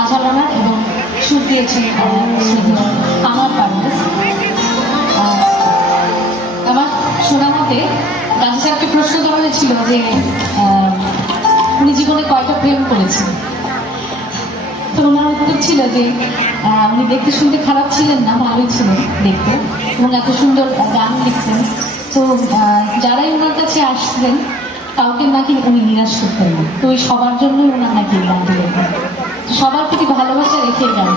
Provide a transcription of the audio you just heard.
চালনার এবং সুর দিয়েছেন আমার পারভেজ। আমার শোনা মতে গান্ধী স্যারকে প্রশ্ন করা হয়েছিল যে উনি জীবনে কয়টা প্রেম করেছেন, তো ওনার উত্তর ছিল যে উনি দেখতে শুনতে খারাপ ছিলেন না, ভালোই ছিলেন দেখতে এবং এত সুন্দর গান লিখতেন। তো যারাই ওনার কাছে আসতেন কাউকে নাকি উনি নিরাশ করতেন না, তো ওই সবার জন্যই ওনার নাকি গানটি লেখেন, সবার প্রতি ভালোবাসা রেখে গান।